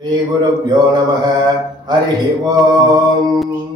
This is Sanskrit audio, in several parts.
श्रीगुरुभ्यो नमः। हरिः ओम्।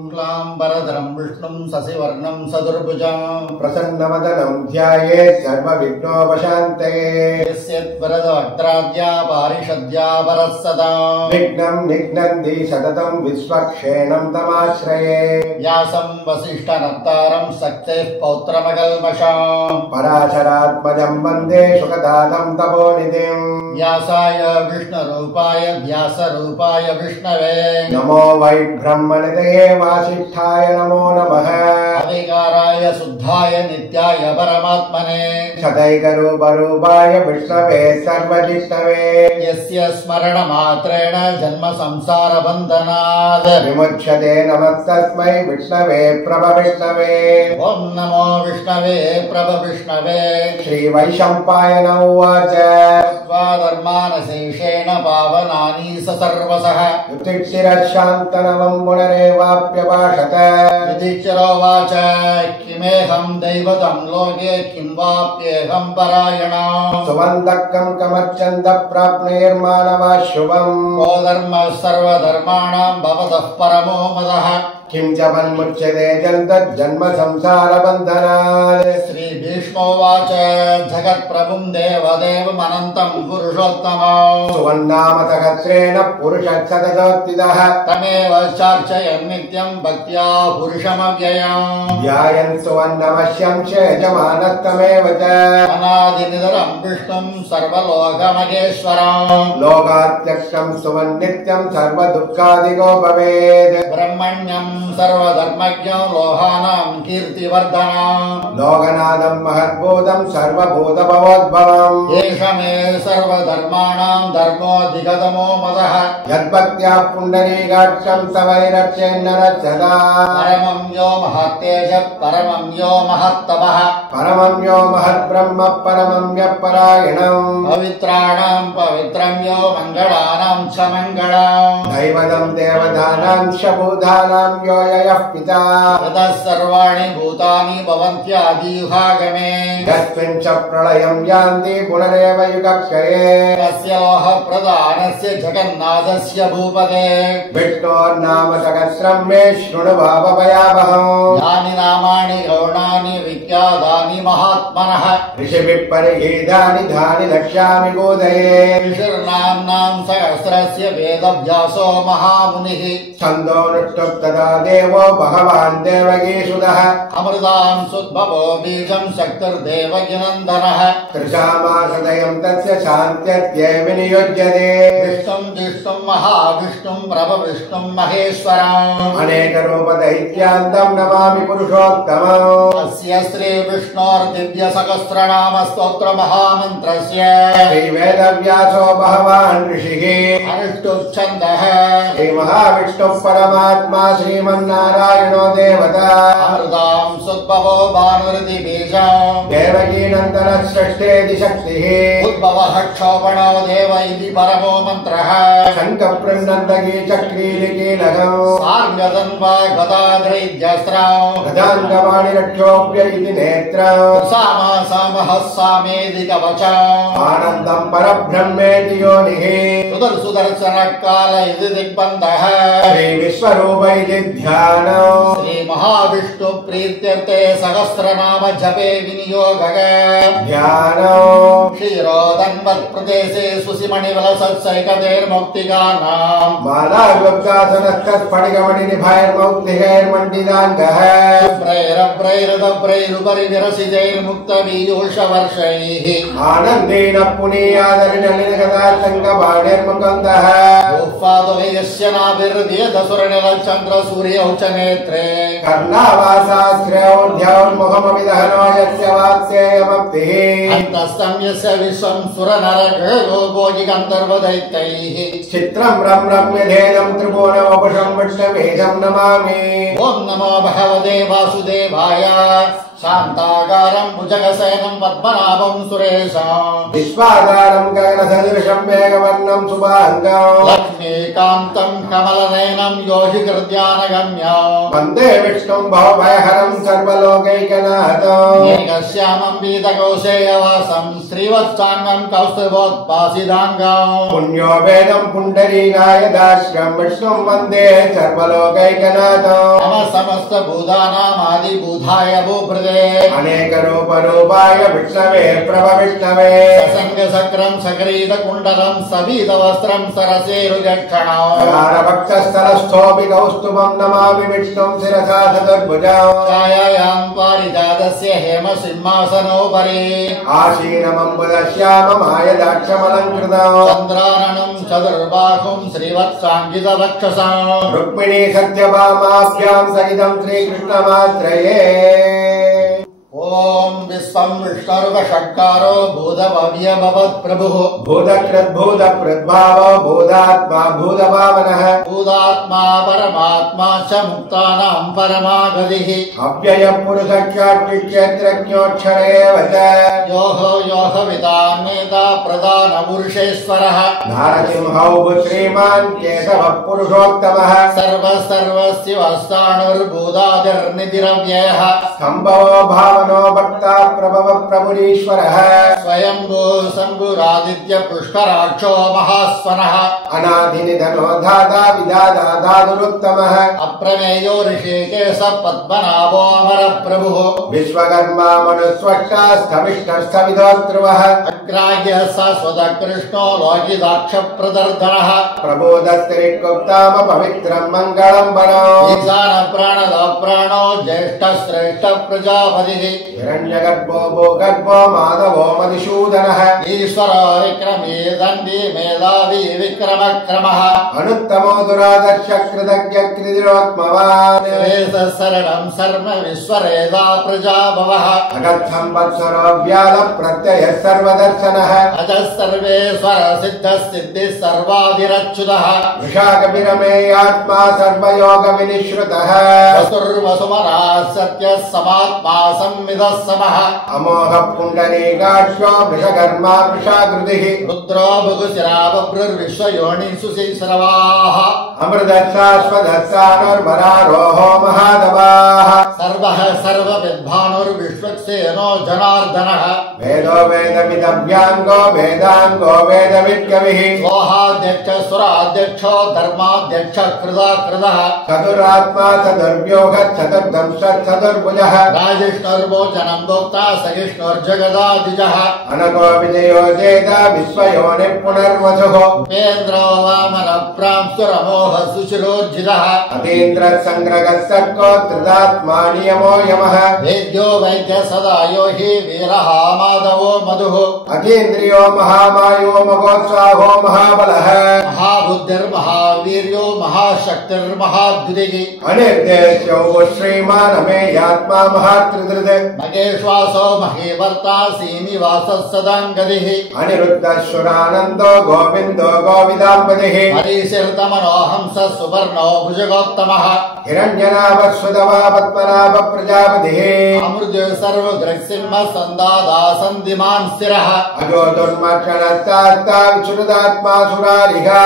शुक्लाम्बरधरं विष्णुं शशिवर्णं सदुर्भुजं प्रसन्नवदनं ध्यायेत् सर्वविघ्नोपशान्तये। यस्यद्वरदवक्त्राद्या पारिषद्या परः सदा विघ्नं निघ्नन्ति सततं विश्वक्षेणं तमाश्रये। व्यासं वसिष्ठनप्तारं शक्तेः पौत्रमकल्मषाम् पराशरात्मजं वन्दे शुकदानं तपोनिधिम्। व्यासाय विष्णुरूपाय व्यासरूपाय विष्णवे नमो वै ब्रह्मनिधये वासिष्ठाय नमो नमः। अविकाराय शुद्धाय नित्याय परमात्मने सदैकरूपरूपाय विष्णवे सर्वजिष्णवे। यस्य स्मरणमात्रेण जन्म संसारबन्धनात् विमुच्यते नमस्तस्मै विष्णवे प्रभविष्णवे। ॐ नमो विष्णवे प्रभविष्णवे श्रीवैशम्पायन उवाच स्वाधर्मानशेषेण पावनानि स सर्वशः युधिष्ठिरः पुनरेवाप्यभाषत। युधिष्ठिरोवाच किमेहं दैवतं लोके किं वाप्येहं परायणः सुवन्दकं कमर्चन्द प्राप्नुर्मानवः शुभम्। को धर्मः सर्वधर्माणां भवतः परमो मदः किं च वन्मुच्यते जन्तज्जन्म संसारबन्धनात्। श्रीभीष्मोवाच जगत्प्रभुं देवदेवमनन्तं पुरुषोत्तमम् सुवन्नाम सहस्रेण पुरुषः सततोत्थितः। तमेव चार्चयन् नित्यं भक्त्या पुरुषमव्ययम् ध्यायन् सुवन्नमस्यं च यजमानस्तमेव च। अनादिनिधनं विष्णुं सर्वलोकमहेश्वरम् लोकात्यक्षं सुवन्नित्यं सर्वदुःखादिको भवेत्। ब्रह्मण्यं सर्वधर्मज्ञो लोहानां कीर्तिवर्धनम् लोकनाथं महद्भूतं सर्वभूतभवोद्भवम्। एष मे सर्वधर्माणां धर्मोऽधिगतमो मदः यद्भक्त्या पुण्डरीकाक्षं सवैरक्षेन्नरच्छदा। परमं यो महत्तेज परमं यो महत्तपः परमं यो महद्ब्रह्म परमं यः परायणम्। पवित्राणां पवित्रं यो मङ्गलानां च मङ्गलम् दैवतं देवतानां च भूतानां यो यः पिता। ततः सर्वाणि भूतानि भवन्त्यादियुहागमे यस्मिन् च प्रलयं यान्ति पुनरेव युगक्षये। तस्य लोहप्रधानस्य जगन्नाथस्य भूपते विष्णोर्नाम सहस्रं मे शृणु भावभयावहम्। यानि नामानि गौणानि विख्यातानि महात्मनः ऋषिभिः परिगीतानि धानि लक्ष्यामि बोधये। ऋषिर्नाम्नां सहस्रस्य वेदव्यासो महामुनिः छन्दोऽनुष्टुप् तदा देवो भगवान् देवगीसुतः। अमृतां सुद्भवो बीजं शक्तिर्देवकीनन्दनः त्रिशामासदयं तस्य शान्त्यत्यै विनियुज्यते। विष्णुं जिष्णुं महाविष्णुं प्रभविष्णुं महेश्वरम् अनेकरूपदैत्यान्तं नमामि पुरुषोत्तमम्। अस्य श्रीविष्णोर्दिव्यसहस्रनाम स्तोत्रमहामन्त्रस्य श्रीवेदव्यासो भगवान् ऋषिः। अनुष्टुप्छन्दः श्रीमहाविष्णुः परमात्मा श्रीमन्नारायणो देवता। अमृतां सुद्भवो भानुरिति बीजम् देवकीनन्दनः सृष्टेति शक्तिः। उद्भवः क्षोभणो देव इति परमो मन्त्रः शङ्खपृन्नन्दकी चक्रीलिकीलकम्। सार्गदन्वा गदाद्रैद्यस्त्रम् गदाङ्गवाणिरक्षोभ्य इति नेत्रम्। सामासामः सामेदि कवचम् आनन्दं परब्रह्मेति योनिः। सुदर्शनकाल इति दिग्बन्धः श्रीविश्वरूप इति ध्यानम्। श्रीमहाविष्णु प्रीत्यर्थे सहस्रनाम जपे विनियोगः ध्यानम्। क्षीरोदन्वत्प्रदेशे सुसिमणिवलसत्सैकतेर्मौक्तिकानाम् मालाव्यक्तासनस्तत्फटिकमणिनिभैर्मौक्तिकैर्मण्डिताङ्गः। शुभ्रैरभ्रैरदभ्रैरुपरि विरसितैर्मुक्तपीयूषवर्षैः आनन्देन पुनीयादरिनलिनगताशङ्कबाणैर्मुकुन्दः। गोपादवयस्य नाभिर्दियदसुरनिलचन्द्रसूर्यौ च नेत्रे कर्णावासाश्रयोर्ध्योर्मुखमभिदहनो यस्य वाक्येयमप्तिः। अन्तस्तं यस्य विश्वं सुरनरगोगोगि गन्धर्वदैत्यैः चित्रं रम्यधेनं त्रिभुवनवपुषं विष्णुवेदं नमामि। ॐ नमो भगवते वासुदेवाय शान्ताकारं भुजगशयनं पद्मनाभं सुरेशम् विश्वाधारं गगनसदृशं मेघवर्णं शुभाङ्गम्। लक्ष्मीकान्तं कमलनयनं योगिकृत्यानगम्यो वन्दे विष्णुं भवभयहरं सर्वलोकैकनाथम् मेघश्यामं पीतकौशेयवासं श्रीवत्साङ्गं कौस्तुभोत्पासिदाङ्गम् पुण्यो वेदं पुण्डरीकाय दास्यं विष्णुं वन्दे सर्वलोकैकनाथम् नमः समस्तभूतानामादिभूताय भूभृते अनेकरूपरूपाय विष्णवे प्रभविष्णवे सङ्गसक्रं सकरीतकुण्डलं सबीतवस्त्रं सरसेरुजक्षणम् भक्तस्थलस्थोऽपि कौस्तुभं नमामि विष्णुं शिरसा चतुर्भुजाम् कायायां पारिजातस्य हेमसिंहासनोपरि आसीनमम्बुदश्याममायदाक्षमलङ्कृतम् चन्द्राननं चतुर्बाहुं श्रीवत्साङ्गितवक्षसाम् रुक्मिणी सत्यभामाभ्यां सहितं श्रीकृष्णमात्रये ॐ विश्वं विष्णुर्वषट्कारो भूतभव्यभवत्प्रभुः भूतकृद्भूतप्रद्भावो भूतात्मा भूतभावनः भूतात्मा परमात्मा च मुक्तानां परमागतिः अव्ययपुरुषक्षेत्रज्ञोऽक्षर एव च योः विदान्नेता प्रधानपुरुषेश्वरः नारसिंहौ श्रीमान् केशवः पुरुषोत्तमः सर्वस्ताणुर्भूतादिर्निधिरव्ययः सम्भवो भावनो भक्ता प्रभव प्रभुरीश्वरः स्वयंभू शम्भुरादित्य पुष्कराक्षो महास्वनः अनादिनिधनो धाता विधाता धातुरुत्तमः अप्रमेयो ऋषिकेश पद्मनाभो अमरप्रभुः विश्वकर्मा मनुस्वष्टा स्थविष्ठस्थविधोऽध्रुवः अग्राह्यः शाश्वतकृष्णो लोकिताक्षप्रदर्दनः प्रबोधस्त्रिगुप्ताम पवित्रं मङ्गलं वरो प्राणो ज्येष्ठश्रेष्ठ प्रजापतिः हिरण्यगर्भो भूगर्भो माधवो मधुसूदनः ईश्वरो विक्रमे दण्डी मेधावी विक्रमक्रमः अनुत्तमो दुरादर्श कृतज्ञ कृतिरोत्मवान् शरणं सर्व विश्वरेदा प्रजाभवः अगत्थं वत्सरो व्याल प्रत्ययः सर्वदर्शनः अजः सर्वेश्वर सिद्धः सिद्धिः सर्वाधिरच्युतः विशाखविरमेयात्मा सर्वयोग विनिश्रुतः वसुर्वसुमरा सत्यः समात्मा संविदः समः अमोघ पुण्डरीकाक्षो वृषकर्मा वृषाकृतिः रुद्रो भुगुशिरा बभ्रुर्विश्वयोनिषु श्रीश्रवाः अमृतशाश्वतस्सानुर्वरारोहो महादवाः सर्वः सर्वविद्भानुर्विश्वक्सेनो जनार्दनः वेदो वेदविदव्याङ्गो वेदाङ्गो वेदविद्कविः सोहाध्यक्ष सुराध्यक्षो धर्माध्यक्ष कृतः चतुरात्मा चतुर्व्योः चतुर्दंश चतुर्भुजः राजिष्णुर्भोजनं भोक्ता सहिष्णुर्जगदादिजः अनको विजयो चेत विश्वयोनिः पुनर्वसुः उपेन्द्रो वामन प्रांसुरमोह सुशिरोज्जितः अतीन्द्रः सङ्ग्रहः सर्गो त्रिदात्मा नियमो यमः वेद्यो वैद्य सदा यो हि वीरः माधवो मधुः अतीन्द्रियो महामायो महोत्साहो महाबलः महाबुद्धिर्महावीर्यो महाशक्तिर्महाद्युतिः अनिर्देश्यो श्रीमानमेयात्मा महात्रिधृत् महेश्वासो महीवर्ता श्रीनिवासः सदाङ्गतिः अनिरुद्धशुरानन्दो गोविन्दो गोविदाम्बतिः हरिशिर्तमनोहंस सुवर्णो भुजगोत्तमः हिरण्यनाभस्वदवा पद्मनाभ प्रजापतिः अमृतो सर्वग्रसिंह सन्दादा सन्धिमान् स्थिरः अजो दुर्मक्षणस्तास्ता विश्रुतात्मा सुरारिहा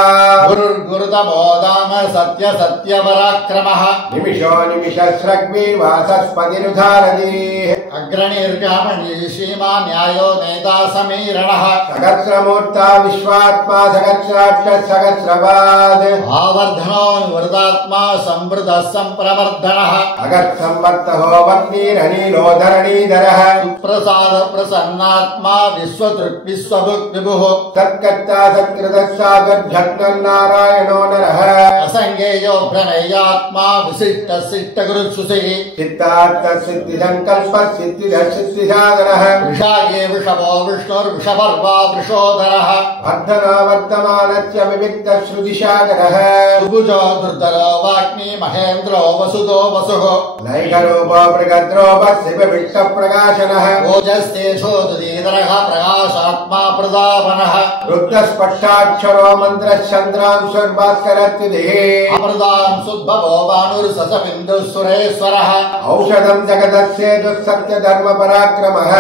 गुरुर्गुरुतमो दाम सत्य सत्यपराक्रमः निमिषो निमिषस्रग्वी वाचस्पतिरुधारतीः अग्रणीर्गामणी श्रीमान् न्यायो नेता समीरणः सहस्रमूर्ता विश्वात्मा सहस्राक्ष सहस्रपाद आवर्धनो वृदात्मा संवृतः सम्प्रवर्धनः अगत्संवर्तहो वह्निरनीलोधरणीधरः प्रसाद प्रसन्नात्मा विश्वदृक् विश्वभुक् विभुः सत्कर्ता सत्कृतस्सागर्भक्तन्नारायणो नरः असङ्गेयो प्रमेयात्मा विशिष्ट शिष्टगुरुसुषिः चित्तार्थसिद्धिसङ्कल्प सिद्धिधसिद्धिसाधनः वृषाये वृषभो विष्णुर्वृषभर्वा वृषोदरः वर्धना वर्तमानस्य विविक्तश्रुतिसागरः सुभुजो दुर्धरो वाग्मी महेन्द्रो वसुदो वसुः नैकरूपो मृगद्रोपस्य विविक्तप्रकाशनः ओजस्तेजोदुदीधरः प्रकाशात्मा प्रदापनः रुद्रस्पष्टाक्षरो मन्त्रश्चन्द्रांशुर्भास्करत्युदे अमृतां सुद्भवो भानुर्ससबिन्दुः सुरेश्वरः औषधं जगदस्येतुः सत्यधर्मपराक्रमः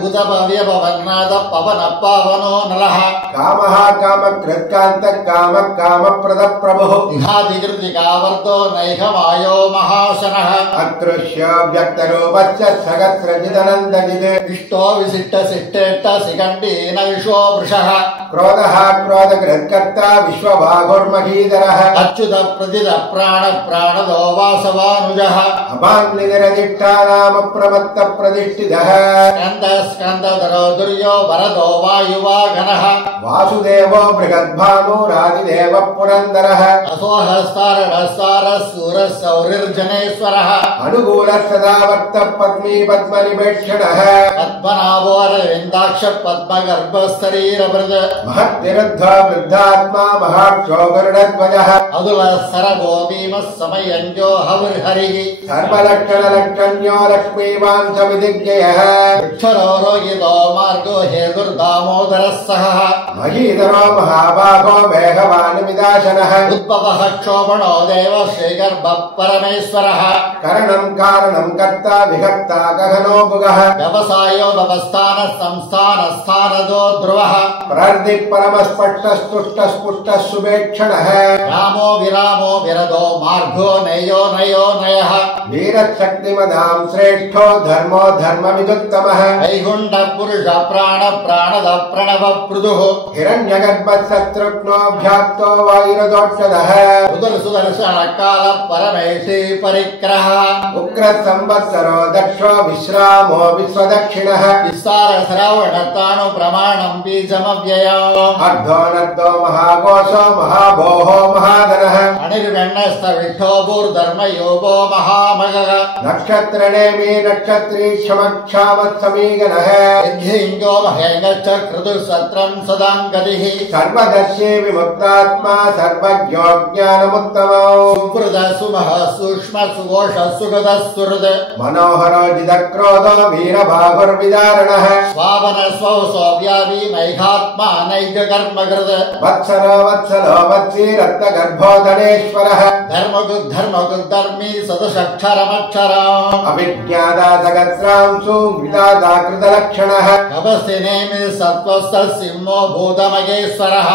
भूतभव्यपवर्णादः पवनः पावनो नलः कामः कामकृत्कान्तः कामः कामप्रदप्रभुः इहादिकृतिकावर्तो नैहमायो महाशनः अदृश्य व्यक्तरूपस्य सहस्रजिदनन्दजित् इष्टो विशिष्टशिष्टेष्ट शिखण्डीन विश्वो वृषः क्रोधः क्रोधकृत्कर्ता विश्वभागुर्महीधरः अच्युत प्रदिद प्राण प्राणदो वासवानुजः अभान्निरधिष्ठानाम प्रमत्त प्रतिष्ठितः स्कन्द स्कन्दधरो दुर्यो वरदो वायुवागनः वासुदेवो बृहद्भानुरादिदेवः पुरन्दरः असोहस्तारणस्तारः सूरः सौरिर्जनेश्वरः अनुकूलः सदा वर्तः पद्मी पद्मनिवेक्षणः पद्मनाभो अरविन्दाक्ष पद्मगर्भशरीरभृत् महद्विरुद्धो वृद्धात्मा महाक्षो गरुडध्वजः अदुलः सरगो भीमः समयञ्जो हविर्हरिः सर्वलक्षणलक्षण्यो लक्ष्मीवान् च विदिग्ययः वृक्षरो रोगितो मार्गो हेतुर्दामोदरः सहः महीधरो महाबाहो मेघवानुविदाशनः उद्भवः क्षोभणो देव श्रीगर्भः परमेश्वरः करणं कारणं कर्ता विहक्ता गहनो गुगः व्यवसायो व्यवस्थानः संस्थानः स्थानदो ध्रुवः प्रर्दि परमस्पष्टस्तुष्टस्पुष्टः सुवेक्षणः रामो विरामो विरदो मार्गो नयो नयो नयः वीरशक्तिमदां श्रेष्ठो धर्मो धर्मविदुत्तमः वैकुण्ठ पुरुष प्राण प्राणद प्रणव पृदुः हिरण्यगर्भः शत्रुघ्नोऽभ्याप्तो वायुरदोक्षदः सुदर्शुदर्शन काल परमेशी परिग्रहः उग्रः संवत्सरो दक्षो विश्रामो विश्वदक्षिणः विस्तार श्रावणतानु प्रमाणं बीजमव्ययो अर्धोनर्धो महाकोशो महाभोः महाधनः अनिर्गण्यस्तविष्ठो भूर्धर्मयोगो महामगः नक्षत्रनेमि नक्षत्री क्षमक्षामत्समीगणः विघ्निङ्गो भयङ्गच्च क्रतुसत्रं सदाङ्गतिः सर्वदर्शी विमुक्तात्मा सर्वज्ञो ज्ञानमुत्तमो सुहृद सुमः सूक्ष्म सुघोष सुगद सुहृद मनोहरो जिदक्रोधो वीरभागुर्विदारणः स्वावन स्वौ सौव्यावी नैघात्मा नैघकर्मकृत वत्सरो वत्सलो वत्सी रत्नगर्भो धनेश्वरः धर्मगुद्धर्मी सदशक्षरमक्षरम् अभिज्ञाता सहस्रांशु विदाता कृतलक्षणः कपस्तिनेमि सत्त्वस्य सिंहो भूतमगेश्वरः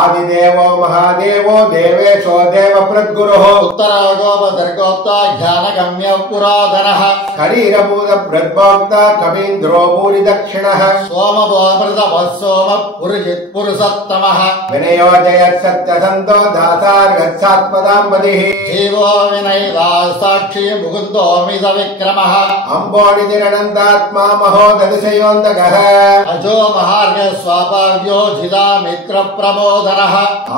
आदिदेवो महादेवो देवेशो देवप्रद्गुरुः उत्तरो गोपदर्गोक्ता ज्ञानगम्य पुरातनः शरीरभूत प्रद्भोक्ता कवीन्द्रो भूरि दक्षिणः सोमभोमृतपः सोम पुरुजित् पुरुषोत्तमः विनयो जयत् सत्यसन्तो दासार्गच्छात्पदाम्बदिः जीवो विनयिता साक्षी मुकुन्दोऽमित विक्रमः अम्बोनिधिरनन्दात्मा महोदधिशयोऽन्तकः अजो महार्घ स्वाभाव्यो जिता मित्र प्रमोदनः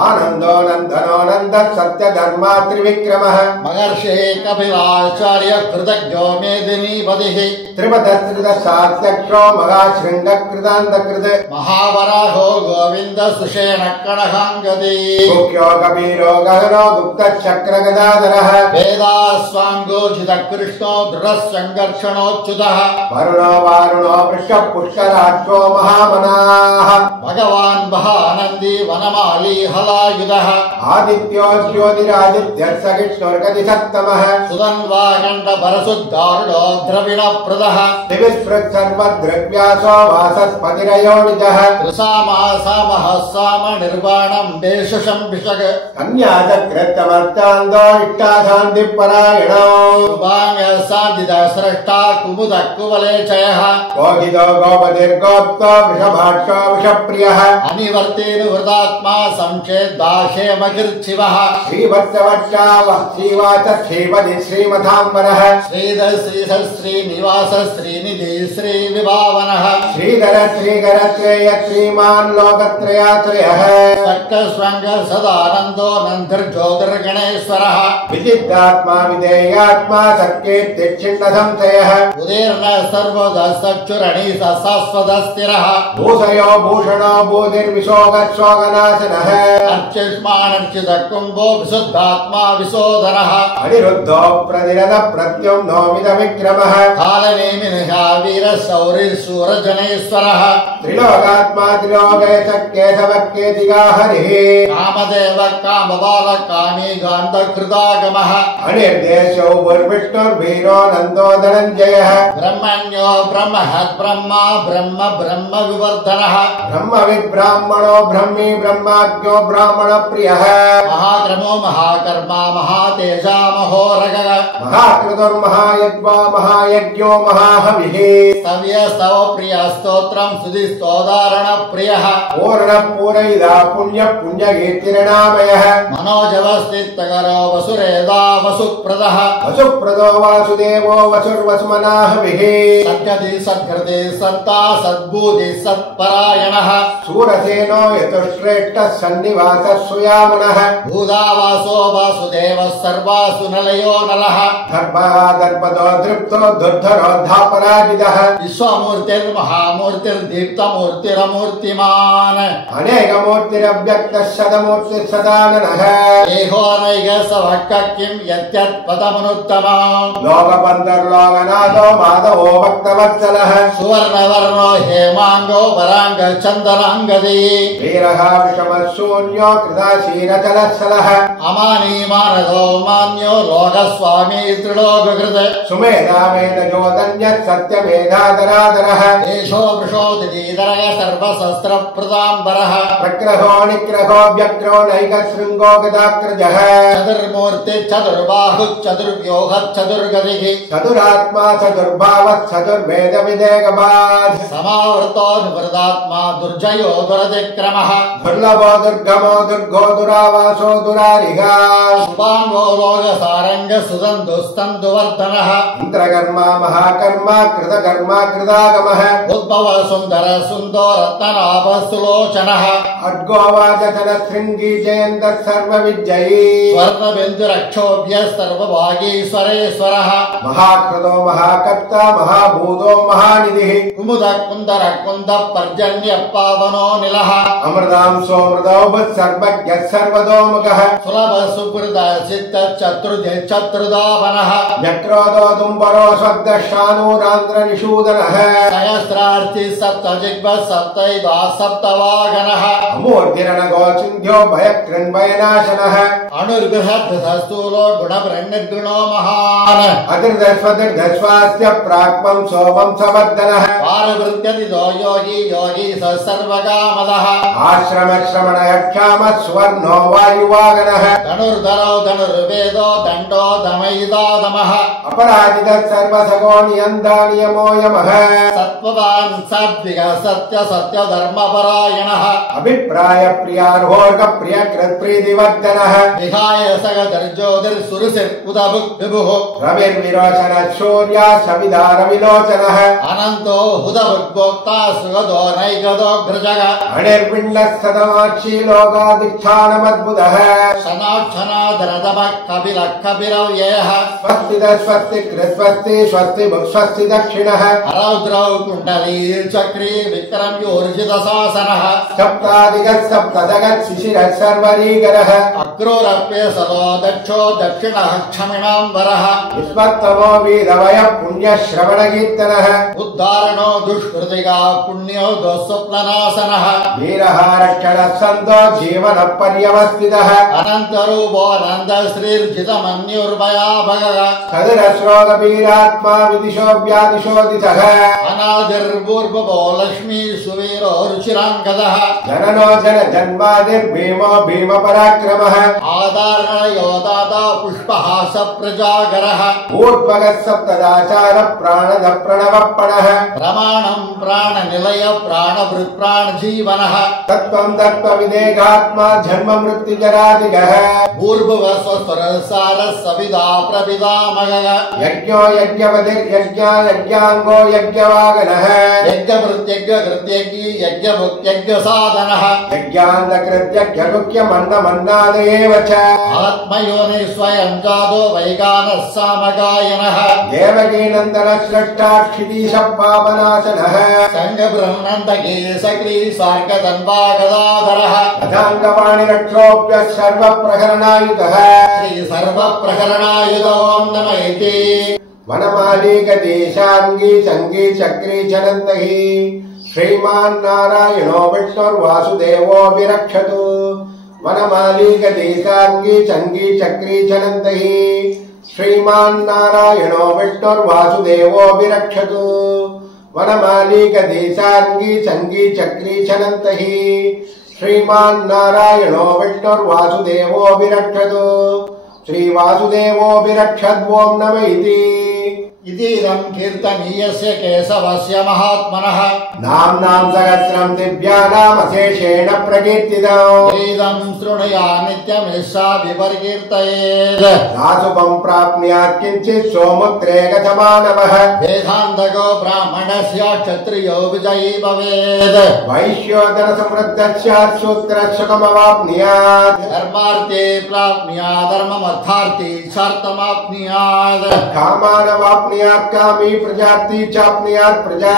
आनन्दो नन्दनो नन्दः सत्यधर्मा त्रिविक्रमः महर्षि कपिलाचार्य कृतज्ञो मेदिनीपतिः त्रिपदस्त्रिदशात्यक्षो महाशृङ्गकृतान्तकृत् महावराहो गोविन्द सुषेण कणहाङ्गदी मुख्यो कबीरो गहनो गुप्तचक्रगदाधरः वेदास्वाङ्गोचित कृष्णो दृढः सङ्घर्षणोच्युतः वरुणो वारुणो वृषः पुष्कराक्षो महामनाः भगवान् महानन्दी वनमाली हलायुधः आदित्यो ज्योतिरादित्यः सहिष्णुर्गतिसत्तमः सुदन्वागण्ड परशुद्धारुणो द्रविणप्रदः दिविस्पृक् सर्वद्रव्यासो वासस्पतिरयोनिजः कृसामासामः साम निर्वाणम् देशशम्भिषक् कन्याचक्रतमर्चान्दो इष्टाशान्तिपरायणो शुभाङ्ग साधित स्रष्टा कुमुद कुवलेचयः कोकितो गोपतिर्गोप्तो वृषभाक्षो वृषप्रियः अनिवर्तेनुवृतात्मा संक्षेदाशेमकृच्छिवः श्रीवत्सवक्षावः श्रीवाच श्रीपति श्रीमथाम्बरः श्रीधर श्रीधर श्रीनिवास श्रीनिधि श्रीविभावनः श्रीधर श्रीकरत्रेय श्रीमान् लोकत्रयाश्रयः सक्कस्वङ्ग सदानन्दो नन्दिर्ज्योतिर्गणेश्वरः विचित्रात्मा विधेयात्मा सत्कीर्तिच्छिन्नसंशयः उदीर्ण सर्वदा सक्षुरणि शाश्वत स्थिरः भूषयो भूषणो भूतिर्विशोगशोगनाशनः अर्चिष्माणर्चित कुम्भो विशुद्धात्मा विशोधनः अनिरुद्धो प्रतिरथ प्रत्युम्नो विक्रमः कालनेमिनिहा वीर शौरि शूरजनेश्वरः त्रिलोकात्मा त्रिलोकेश केशव केतिका हरिः कामदेव कामबाल स्वामी गान्धकृतागमः अनिर्देशो विष्णुर्वीरो नन्दो धनञ्जयः ब्रह्मण्यो ब्रह्महत् ब्रह्मा ब्रह्म ब्रह्म विवर्धनः ब्रह्मविद् ब्राह्मणो ब्रह्मी ब्रह्माज्ञो ब्राह्मण प्रियः महाक्रमो महाकर्मा महातेजा महोरगः महाकृतुर्महायज्ञो महायज्ञो महाहविः स्तव्य स्तव प्रिय स्तोत्रं सुधि स्तोदारण प्रियः पूर्ण पूरयिदा पुण्य पुण्यकीर्तिर्नामयः मनोजवस्थितकरो वसुरेदा वसुप्रदः वसुप्रदो वासुदेवो वसुर्वसुमनाहविः सद्गति सद्गृति सत्ता सद्बुद्धि सत्परायणः सूरसेनो यतुश्रेष्ठः सन्निवासः सुयामुनः भूदावासो वासुदेवः सर्वासु नलयो नलः दर्पदो दृप्तो दुर्धरोद्धापराजितः विश्वमूर्तिर्महामूर्तिर्दीप्तमूर्तिरमूर्तिमान् अनेकमूर्तिरव्यक्तः सदमूर्तिः सदाननः देहोनैक सवक्क किं यत्यत् पदमनुत्तमम् लोकबन्धुर्लोकनाथो माधवो भक्तवत्सलः सुवर्णवर्णो हेमाङ्गो वराङ्ग चन्दनाङ्गदी वीरः विषमः शून्यो कृताशीरचलत्सलः अमानी मानदो मान्यो लोकस्वामी त्रिलोककृत सुमेधामेधजोदन्यः सत्यमेधादरादरः देशो वृषो दिदीधरः सर्वशस्त्रप्रदाम्बरः प्रग्रहो निग्रहो व्यग्रो नैकशृङ्गो गदाग्रजः चतुर्मूर्ति चतुर्बाहु चतुर्व्योह चतुर्गतिः चतुरात्मा चतुर्भावः चतुर्वेदविदेकबाध समावृतो निवृतात्मा दुर्जयो दुरतिक्रमः दुर्लभो दुर्गमो दुर्गो दुरावासो दुरारिगा शुभाङ्गो लोकसारङ्ग सुदन्तुस्तन्तुवर्धनः इन्द्रकर्मा महाकर्मा कृतकर्मा कृतागमः उद्भव सुन्दर सुन्दो रत्ननाभ सुलोचनः अड्गोवाचन शृङ्गी जयन्तः सर्वविजयी स्वर्णबिन्दुरक्षोभ्य सर्वभागीश्वरेश्वरः महाकृतो महाकर्ता महाभूतो महानिधिः कुमुद कुन्दर कुन्द पर्जन्य पावनो निलः अमृतांसोऽमृतौभः सर्वज्ञः सर्वतोमुखः सुलभ सुकृत सिद्ध चतुर्धावनः व्यक्रोधो दुम्बरो स्वग्दशानूरान्ध्रनिषूदनः सहस्रार्थी सप्तजिह्व सप्तैवा सप्तवागनः अमूर्तिरणगो सिन्ध्यो भयकृन्भयनाशनः अणुर्गृहस्थूलो गुणब्रह्मगुणो महान् अतिर्धस्वतिर्धस्वास्य प्राक्पं सोमं सवर्धनः पारवृत्यदिदो योगी योगी स सर्वकामदः आश्रमश्रमणयक्षामः सुवर्णो वायुवागनः धनुर्धरौ धनुर्वेदो दण्डो दमयिदादमः अपराजितः सर्वसगो नियन्ता नियमो यमः सत्त्ववान् सात्विक सत्य सत्य धर्मपरायणः अभिप्राय प्रियार्होर्ग प्रियकृत्प्रीतिवर्धनः विहाय सगदर्जोदर्सुरसिर्उदभुक् विभुः रविर्विरोचन शौर्या सविदारविलोचनः अनन्तो हुदभुग्भोक्ता सुगदो नैगदो घृजग अणिर्पिण्डः सदमाक्षी लोकाधिष्ठानमद्भुतः शनाक्षनाधरतमः कपिलः कपिरव्ययः स्वस्तितः स्वस्ति कृस्वस्ति स्वस्ति भुक्स्वस्ति दक्षिणः रौद्रौ कुण्डलीर्चक्री विक्रम्योर्जितशासनः सप्ताधिकः सप्तदगत् शिशिरः सर्वरीकरः अक्रूरप्ये सदो दक्षो दक्षिणः क्षमिणाम्बरः विस्मत्तमो वीरवयः पुण्यश्रवणकीर्तनः उद्धारणो दुष्कृतिका पुण्यो दोस्वप्ननाशनः वीरः रक्षणः सन्तो जीवनः पर्यवस्थितः अनन्तरूपो नन्द श्रीर्जितमन्युर्मया भगः सदरश्रोगवीरात्मा विदिशो व्यादिशोदितः अनादिर्पूर्वपो लक्ष्मी सुवीरो रुचिराङ्गदः जननो जन जन्मादिर्भीमो भीमपराक्रमः आधारण योदाता पुष्पहास प्रजागरः ऊर्ध्वगः सप्तदाचार प्राणद प्रणवप्पणः प्रमाणं प्राणनिलय प्राणभृत् प्राणजीवनः तत्त्वं तत्त्वविदेहात्मा जन्म मृत्युजरादिगः पूर्वस्वस्वरसार सविदा प्रपितामगः यज्ञो यज्ञपतिर्यज्ञा यज्ञाङ्गो यज्ञवागनः यज्ञभृत्यज्ञकृत्यज्ञी यज्ञभुक्त्यज्ञसाधनः यज्ञान्तकृत्यज्ञमुख्यमन्नमन्नादेव च आत्मयोनि स्वयं जातो वैगानः सामगायनः देवकीनन्दन स्रष्टा क्षितीशः पापनाशनः सङ्गबृह्नन्दके सक्री सार्कतन्वागदाधरः अथाङ्गपाणिरक्षोभ्यः सर्वप्रकरणायुधः श्री सर्वप्रकरणायुधो नमयति वनमाली गतीशाङ्गी सङ्गी चक्री चनन्तही श्रीमान् नारायणो विष्णुर्वासुदेवो विरक्षतु वनमालीकदेशाङ्गी चङ्गी चक्री चलन्तैः श्रीमान्नारायणो विष्णुर्वासुदेवोऽभिरक्षतु वनमालीकदेशाङ्गी चङ्गी चक्री चलन्तैः श्रीमान्नारायणो विष्णुर्वासुदेवोऽभिरक्षतु श्रीवासुदेवोऽभिरक्षद्वों नम इति इदं कीर्तनीयस्य केशवस्य महात्मनः नाम्नां सहस्रं दिव्यानामशेषेण प्रकीर्तितम् इदं शृणुया नित्यमिषा विपर्कीर्तयेत् नासुपं प्राप्नुयात् किञ्चित् सोमुत्रे गतमानवः वेदान्तको ब्राह्मणस्य क्षत्रियो विजयी भवेत् वैश्योदरसमृद्धस्य सूत्रशुकमवाप्नुयात् धर्मार्थे प्राप्नुयात् धर्ममर्थार्थे सार्थमाप्नुयात् कामानवाप्नुयात् कामी प्रजाति चाप्नुयात् प्रजा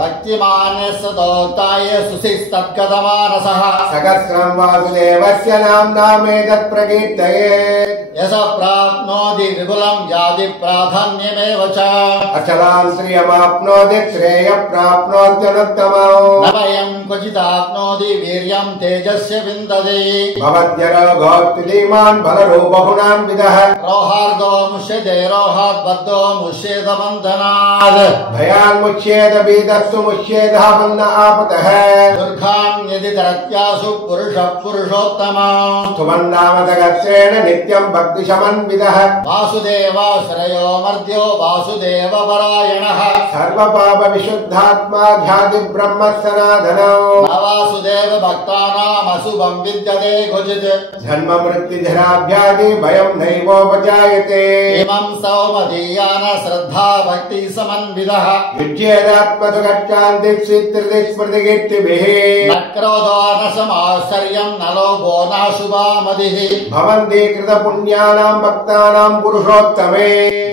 भक्तिमान् सदोक्ताय सुशिस्तद्गतमानसः सहस्रं वासुदेवस्य नाम्नामेतत् प्रकीर्तयेत् यश प्राप्नोति विपुलं याति प्राधान्यमेव च अचलां श्रियमाप्नोति श्रेय प्राप्नोत्यनुत्तमम् न वयं क्वचिदाप्नोति वीर्यं तेजस्य विन्दति भवद्यरोगोत्तिमान् बलरूपगुणान्विदः रोहार्दो मुष्यते रोहात् बद्धो मुष्येत बन्धनात् भयान्मुच्येत बीतस्तु मुच्येदापन्न आपतः दुर्गान् यदि धरत्यासु पुरुषः पुरुषोत्तमः स्तुवन्नाम सहस्रेण नित्यं भक्तिशमन्विदः वासुदेवाश्रयो मर्त्यो वासुदेवपरायणः सर्वपापविशुद्धात्मा ध्याति ब्रह्म सनातनौ न वासुदेव भक्तानाम् अशुभं विद्यते क्वचित् जन्म मृत्युजराभ्यादि भयं नैवोपजायते इमं सौमदीयान श्रद्धा भक्ति समन्वितः युज्येदात्मसुखशान्तिस्मृतिकीर्तिभिः न क्रोधो न समाश्चर्यं न लोभो नाशुभा मदिः भवन्ति कृतपुण्यानां भक्तानां पुरुषोत्तमे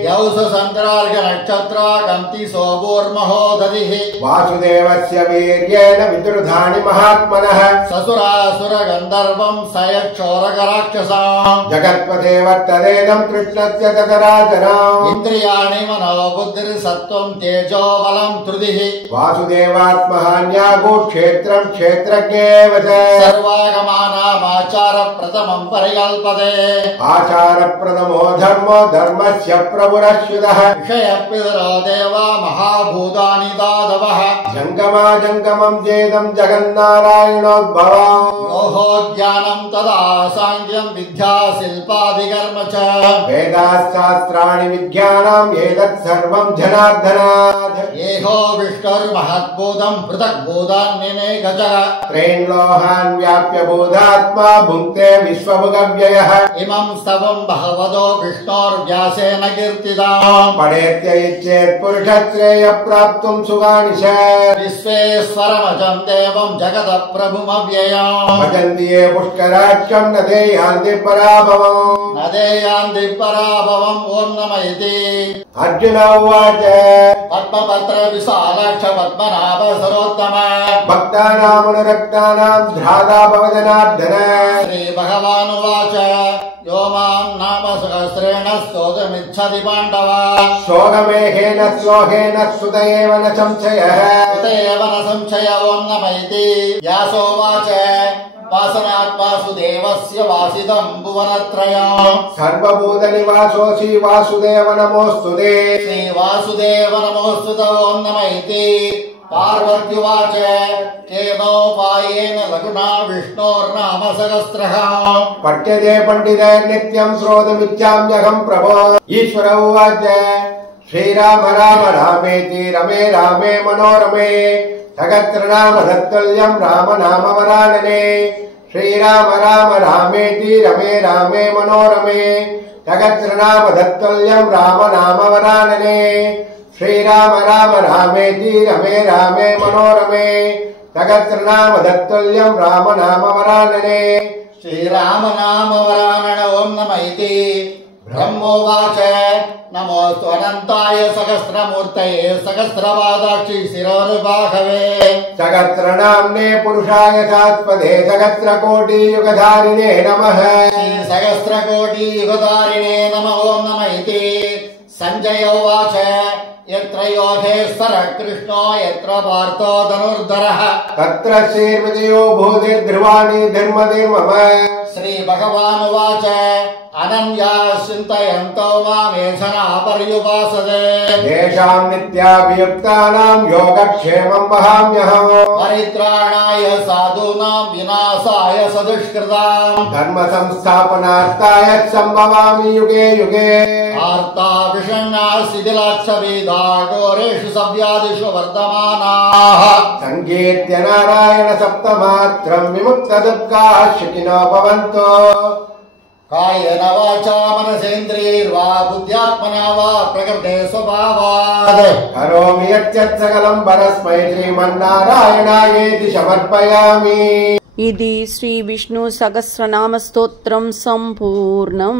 यौस सन्द्रार्घ नक्षत्रा गन्ति सोऽपूर्महोदधिः वासुदेवस्य वीर्येण विदुर्धानि महात्मनः ससुरासुर गन्धर्वं सयक्षोरकराक्षसाम् जगत्पथे वर्तदेदं कृष्णस्य तदराजनम् इन्द्रियाणि मनो बुद्धिर्सत्त्वं तेजो बलं त्रुधिः वासुदेवात्महान्यागो क्षेत्रं क्षेत्रज्ञेव च सर्वागमानामाचार प्रथमं परिकल्पते आचारप्रथमो धर्मो धर्मस्य प्रभुरश्युतः विषयपितरो देवा महाभूतानि दादवः जङ्गमाजङ्गमं चेदं जगन्नारायणोद्भवम् योहो ज्ञानं तदा साङ्ख्यं विद्या शिल्पादिकर्म च वेदाशास्त्राणि विज्ञानम् एतत् सर्वं जनार्दनात् येहो विष्णुर्महद्भूतं पृथग्भूतान्यनेक च त्रीन् लोहान् व्याप्य बोधात्मा भुङ्क्ते विश्वभुगव्ययः इमं स्तवं भगवतो विष्णोर्व्यासेन कीर्तिताम् पठेत्य इच्छेत् पुरुषश्रेय प्राप्तुं सुगानि च विश्वेश्वरमजं देवं जगतः प्रभुमव्ययम् भजन्ति ये पुष्कराक्षं न ते यान्ति पराभवम् न देयान्ति पराभवम् ॐ नम इति अर्जुन उवाच पद्मपत्र विशालाक्ष पद्मनाभ सरोत्तम भक्तानामनुरक्तानां ध्याता भव जनार्दन श्रीभगवानुवाच यो मां नाम सहस्रेण स्तोतुमिच्छति पाण्डव शोकमेहेन श्लोकेन सुत एव न संशयः उत एव न संशय ॐ नम इति व्यासोवाच वासनात् वासुदेवस्य वासितं भुवनत्रयम् सर्वभूतनिवासोऽसि वासुदेव नमोऽस्तुते श्रीवासुदेव नमोऽस्तुते ॐ नम इति पार्वत्युवाच केनोपायेन लघुना विष्णोर्नाम सहस्रः पठ्यते पण्डितैर्नित्यं श्रोतुमिच्छाम्यहं प्रभो ईश्वर उवाच श्रीराम राम रामेति रमे रामे मनोरमे सहस्रनाम तत्तुल्यं राम नाम वरानने श्रीराम राम रामेति रमे रामे मनोरमे सहस्रनाम तत्तुल्यं राम नाम वरानने श्रीराम राम रामेति रमे रामे मनोरमे सहस्रनाम तत्तुल्यं राम नाम वरानने श्रीराम नाम वरानन ॐ नम इति ब्रह्मोवाच नमोऽस्तु अनन्ताय सहस्रमूर्तये सहस्रपादाक्षि शिरोर्बाहवे सहस्रनाम्ने पुरुषाय शाश्वते सहस्रकोटियुगधारिणे नमः सहस्रकोटियुगधारिणे नमः ॐ नम इति सञ्जय उवाच यत्र योगेश्वरः कृष्णो यत्र पार्थो धनुर्धरः तत्र श्रीर्विजयो भूतिर्ध्रुवाणि धर्मधिर्मम श्रीभगवानुवाच अनन्या चिन्तयन्तो मामेशना पर्युपासते येषां नित्याभियुक्तानां योगक्षेमं वहाम्यहम् परित्राणाय साधूनां विनाशाय सदुष्कृताम् धर्म संस्थापनार्थाय संभवामि युगे युगे आर्ता विषण्णा शिथिलाच्छवेदा घोरेषु सव्यादिषु वर्धमानाः संकीर्त्य नारायण सप्तमात्रं विमुक्तदुःखाः सुखिनो भवन्तु कायेन वाचा मनसेन्द्रियैर्वा बुद्ध्यात्मना वा प्रकृते स्वभावात् करोमि यच्चत् सकलं परस्मै श्रीमन्नारायणायेति समर्पयामि। ఇది శ్రీ విష్ణు సహస్రనామ స్తోత్రం సంపూర్ణం।